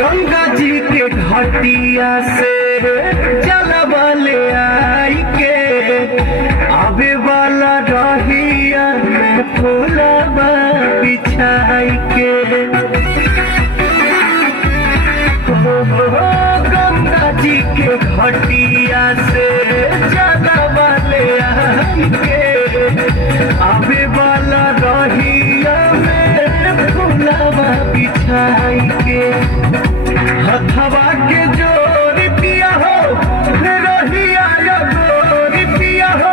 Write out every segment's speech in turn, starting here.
गंगा जी के घटिया से जलवा ले आई के आवे वाला रहिया में फूलवा बिछाई के गंगा जी के घटिया से जलवा ले आई के आवे वाला रहिया में फूलवा बिछाई के हथवा के जोरी पिया हो रहिया गोरी पिया हो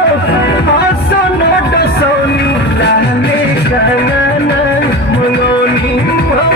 आसन डसौनी लाले गंगना मंगोनी हो